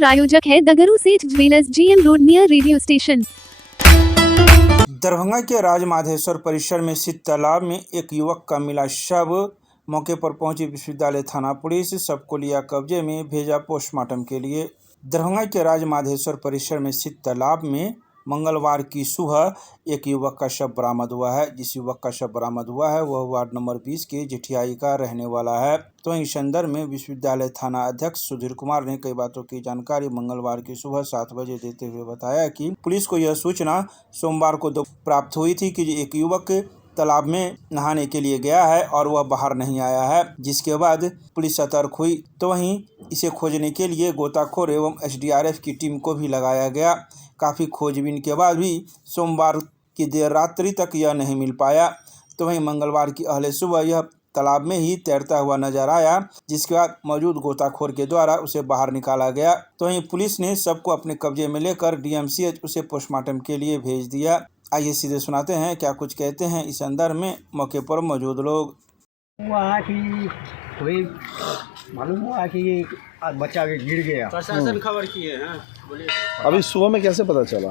प्रायोजक है दगरू सेठ jewellers, GM road near radio station. Darbhanga के राजमाधेश्वर परिसर में स्थित तालाब में एक युवक का मिला शव। मौके पर पहुंची विश्वविद्यालय थाना पुलिस, शव को लिया कब्जे में, भेजा पोस्टमार्टम के लिए। दरभंगा के राजमाधेश्वर परिसर में स्थित तालाब में मंगलवार की सुबह एक युवक का शव बरामद हुआ है। जिस युवक का शव बरामद हुआ है वह वार्ड नंबर 20 के जेठियाई का रहने वाला है। तो इस संदर्भ में विश्वविद्यालय थाना अध्यक्ष सुधीर कुमार ने कई बातों की जानकारी मंगलवार की सुबह 7 बजे देते हुए बताया कि पुलिस को यह सूचना सोमवार को प्राप्त हुई थी कि एक युवक तालाब में नहाने के लिए गया है और वह बाहर नहीं आया है, जिसके बाद पुलिस सतर्क हुई। तो वहीं इसे खोजने के लिए गोताखोर एवं SDRF की टीम को भी लगाया गया। काफ़ी खोजबीन के बाद भी सोमवार की देर रात्रि तक यह नहीं मिल पाया। तो वहीं मंगलवार की अहले सुबह यह तालाब में ही तैरता हुआ नजर आया, जिसके बाद मौजूद गोताखोर के द्वारा उसे बाहर निकाला गया। तो वहीं पुलिस ने सबको अपने कब्जे में लेकर DMCH उसे पोस्टमार्टम के लिए भेज दिया। आइए सीधे सुनाते हैं क्या कुछ कहते हैं इस संदर्भ में मौके पर मौजूद लोग। वहाँ की कोई मालूम हुआ कि आज बच्चा गिर गया। प्रशासन खबर किए हैं। बोलिए। अभी सुबह में कैसे पता चला?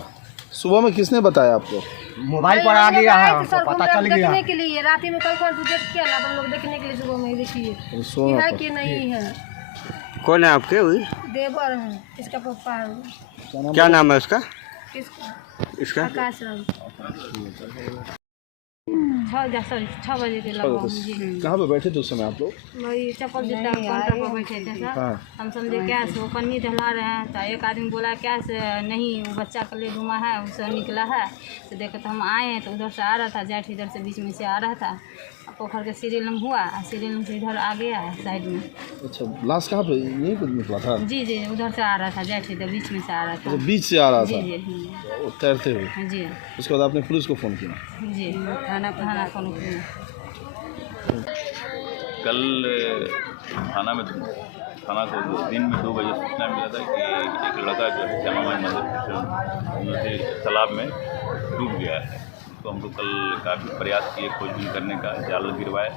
सुबह में किसने बताया आपको? मोबाइल पर आ गया है, हमको पता चल गया। देखने के लिए रात में कल विजिट किया ना, हम लोग देखने के लिए सुबह में देखिए है कि नहीं है। कौन है आपके? देवर है, इसका पप्पा है। क्या नाम है उसका? इसका आकाश राम। 6 बजे के लगभग जी। कहाँ पे बैठे थे उस समय आप लोग? वही चप्पल जूता काउंटर पर बैठे थे सर। हाँ। हम समझे कैश वो पन्नी टहला रहे हैं, तो एक आदमी बोला कैश नहीं, वो बच्चा का ले घुमा है, उससे निकला है। तो देखो तो हम आए तो उधर से आ रहा था, जेठ इधर से बीच में से आ रहा था। पोखर के सीरियल नंबर हुआ, सीरियल नंबर से इधर आ गया है साइड में। अच्छा, लाश कहाँ पे? यहीं पे निकला था? जी जी, उधर से आ रहा था, जेठ इधर बीच में से आ रहा था। अच्छा, बीच से आ रहा था? जी जी वो तैरते हुए? जी उसके बाद आपने पुलिस को फ़ोन किया? जी, थाना फोन किया। कल थाना को दिन में 2 बजे सूचना मिला था कि एक लड़का जो है श्यामा माई मंदिर तालाब में डूब गया है। तो हम लोग कल काफ़ी प्रयास किए खोजबीन करने का, जाल गिरवाए,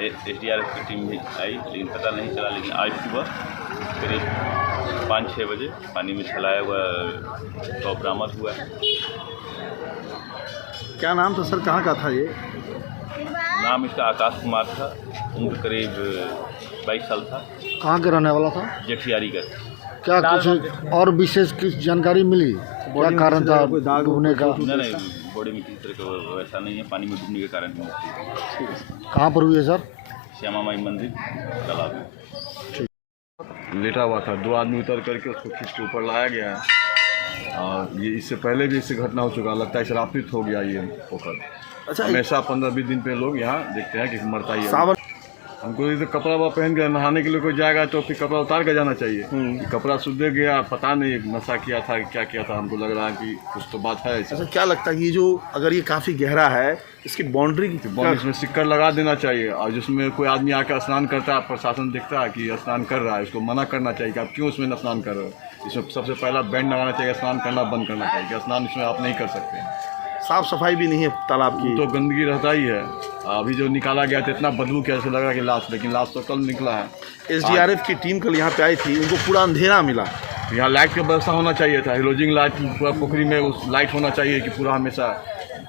SDRF की टीम भी आई, लेकिन पता नहीं चला। लेकिन आज सुबह करीब 5-6 बजे पानी में छलाया हुआ शव बरामद हुआ है। क्या नाम था सर, कहाँ का था ये? नाम इसका आकाश कुमार था, उम्र करीब 22 साल था। कहाँ के रहने वाला था? जेठियारी का। क्या कुछ और विशेष किस जानकारी मिली? क्या कारण था डूबने का? नहीं, बॉडी में किसी तरह का वैसा नहीं है, पानी में डूबने के कारण ही मौत हुई। कहाँ पर हुई है सर? श्यामा माई मंदिर तालाब में लेटा हुआ था। 2 आदमी उतर करके उसको खींच के ऊपर लाया गया है। और ये इससे पहले भी इससे घटना हो चुका, लगता है शराबित हो गया ये पोखर। अच्छा, हमेशा 15-20 दिन पे लोग यहाँ देखते हैं कि मरता ही है। हमको इधर कपड़ा पहन के नहाने के लिए कोई जाएगा तो फिर कपड़ा उतार के जाना चाहिए। कपड़ा सूख गया, पता नहीं नशा किया था क्या किया था, हमको लग रहा है कि कुछ तो बात है। अच्छा, क्या लगता है कि जो अगर ये काफ़ी गहरा है, इसकी बाउंड्री इसमें सिक्कर लगा देना चाहिए। और जिसमें कोई आदमी आकर स्नान करता है, प्रशासन देखता है कि स्नान कर रहा है, इसको मना करना चाहिए कि आप क्यों इसमें स्नान कर रहे हो। इसमें सबसे पहला बैंड लगाना चाहिए, स्नान करना बंद करना चाहिए कि स्नान इसमें आप नहीं कर सकते। साफ सफाई भी नहीं है तालाब की, तो गंदगी रहता ही है। अभी जो निकाला गया था इतना बदबू कैसे लग रहा है कि लाश, लेकिन लाश तो कल निकला है। SDRF की टीम कल यहाँ पे आई थी, उनको पूरा अंधेरा मिला। यहाँ लाइट का व्यवस्था होना चाहिए था, हेलोजिंग लाइट पूरा पोखरी में उस लाइट होना चाहिए कि पूरा हमेशा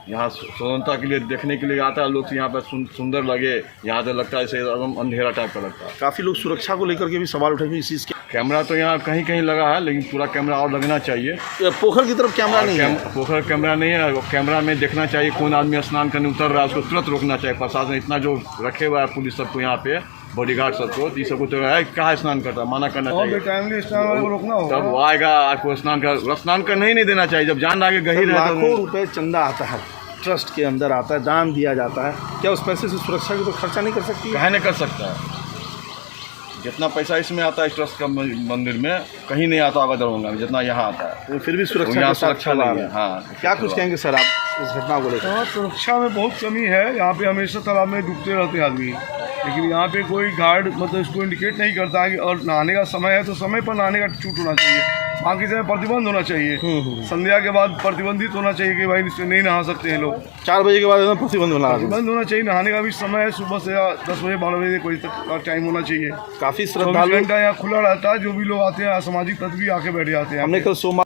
यहाँ स्वतंत्रता के लिए देखने के लिए आता है लोग, यहाँ पर सुंदर लगे। यहाँ तो लगता है ऐसे एकदम अंधेरा टाइप का लगता है। काफ़ी लोग सुरक्षा को लेकर के भी सवाल उठाए इस चीज़ के। कैमरा तो यहाँ कहीं कहीं लगा है, लेकिन पूरा कैमरा और लगना चाहिए। पोखर की तरफ कैमरा नहीं है? पोखर कैमरा नहीं है। कैमरा में देखना चाहिए कौन आदमी स्नान करने उतर रहा है, उसको तुरंत रोकना चाहिए। प्रशासन इतना जो रखे हुआ है पुलिस सबको, यहाँ पे बॉडीगार्ड सबको, ये सबको तो है कहाँ स्नान करता है, मना करना चाहिए। तब आएगा आपको स्नान करने ही नहीं देना चाहिए। जब जान आगे गही रहता है, लाखों रुपए चंदा आता है, ट्रस्ट के अंदर आता है, दान दिया जाता है। क्या उस पैसे से सुरक्षा की तो खर्चा नहीं कर सकती? कहीं नहीं कर सकता है। जितना पैसा इसमें आता है ट्रस्ट का मंदिर में, कहीं नहीं आता होगा दरभंगा में जितना यहाँ आता है। तो फिर भी सुरक्षा नहीं है। हाँ, क्या कुछ कहेंगे सर आप इस घटना को लेकर? सुरक्षा में बहुत कमी है। यहाँ पे हमेशा तालाब में डूबते रहते हैं आदमी, लेकिन यहाँ पे कोई गार्ड मतलब इसको इंडिकेट नहीं करता है कि और नहाने का समय है तो समय पर नहाने का छूट होना चाहिए। बाकी समय प्रतिबंध होना चाहिए। संध्या के बाद प्रतिबंधित होना चाहिए कि भाई इसमें नहीं नहा सकते हैं लोग। 4 बजे के बाद एकदम प्रतिबंध होना है। प्रतिबंध होना चाहिए। नहाने का भी समय है सुबह से 10 बजे 12 बजे कोई तक का टाइम होना चाहिए। काफ़ी 24 श्रद्धालु घंटा यहाँ खुला रहता है। जो भी लोग आते हैं असामाजिक तत्व भी आके बैठ जाते हैं। हमने कल सोमवार